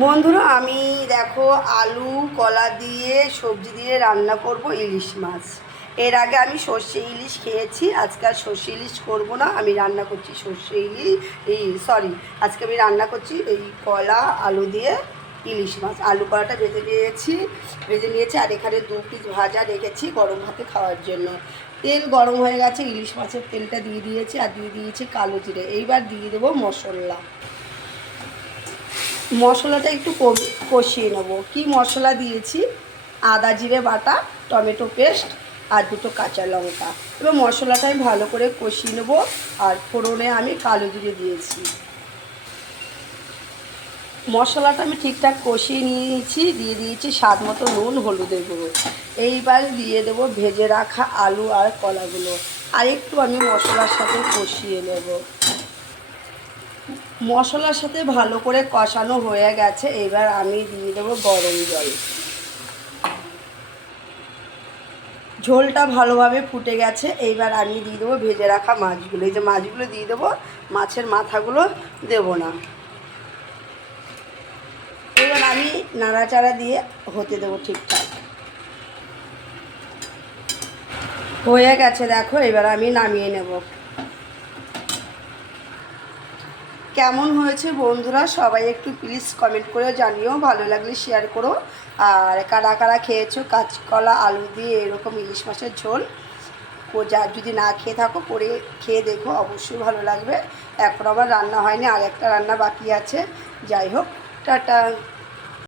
বন্ধুরা আমি দেখো আলু কলা দিয়ে সবজি দিয়ে রান্না করব ইলিশ মাছ। এর আগে আমি সর্ষে ইলিশ খেয়েছি, আজকে আর সর্ষে ইলিশ করবো না। আমি রান্না করছি সর্ষে ইলিশ, আজকে আমি রান্না করছি এই কলা আলু দিয়ে ইলিশ মাছ। আলু কলাটা ভেজে নিয়েছি আর এখানে 2 পিস ভাজা রেখেছি গরম ভাতে খাওয়ার জন্য। তেল গরম হয়ে গেছে, ইলিশ মাছের তেলটা দিয়ে দিয়েছি আর দিয়ে দিয়েছি কালো জিরে। এইবার দিয়ে দেবো মশলা। মশলাটা একটু কষিয়ে নেব। কি মশলা দিয়েছি? আদা জিরে বাটা, টমেটো পেস্ট আর 2টো কাঁচা লঙ্কা। এবার মশলাটা আমি ভালো করে কষিয়ে নেব। আর ফোড়নে আমি কালো জিরে দিয়েছি। মশলাটা আমি ঠিকঠাক কষিয়ে নিয়েছি, দিয়ে দিয়েছি স্বাদ মতো নুন, হলুদের গুঁড়ো। এইবার দিয়ে দেবো ভেজে রাখা আলু আর কলাগুলো। আর একটু আমি মশলার সাথে কষিয়ে নেব। মশলার সাথে ভালো করে কষানো হয়ে গেছে, এবার আমি দিয়ে দেবো গরম জল। ঝোলটা ভালোভাবে ফুটে গেছে, এইবার আমি দিয়ে দেবো ভেজে রাখা মাছগুলো। এই যে মাছগুলো দিয়ে দেবো, মাছের মাথাগুলো দেব না। এবার আমি নাড়াচাড়া দিয়ে হতে দেবো ঠিকঠাক। হয়ে গেছে দেখো, এবার আমি নামিয়ে নেব। কেমন হয়েছে বন্ধুরা সবাই একটু প্লিজ কমেন্ট করে জানিও, ভালো লাগলে শেয়ার করো। আর কারা কারা খেয়েছো কাঁচকলা আলু দিয়ে এরকম ইলিশ মাছের ঝোল, যা যদি না খেয়ে থাকো করে খেয়ে দেখো, অবশ্যই ভালো লাগবে। এখন আবার রান্না হয়নি, আর একটা রান্না বাকি আছে। যাই হোক, টাটা।